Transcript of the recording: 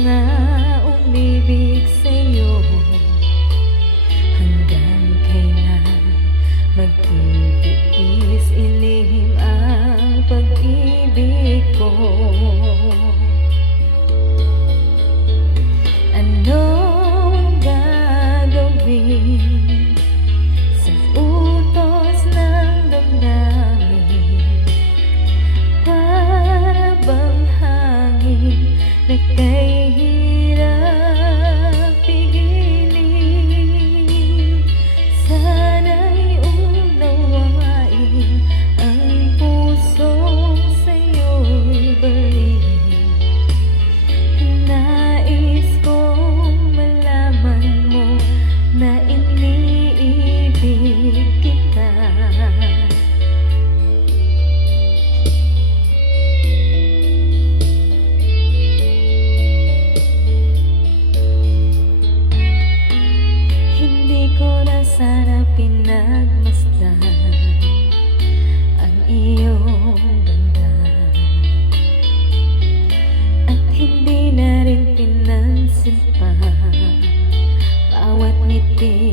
na umibig sa'yo. Hanggang kailan magtitiis ilihim ang pag-ibig ko? Anong gagawin sa utos ng damdamin? Para bang hangin na kay hirap pigilin. Sana'y unawain ang pusong sa'yo'y balik. Nais kong malaman mo na iniibig kita. Hindi ko na sana pinagmasdan ang iyong ganda, at hindi na rin pinansin pa bawat ngiti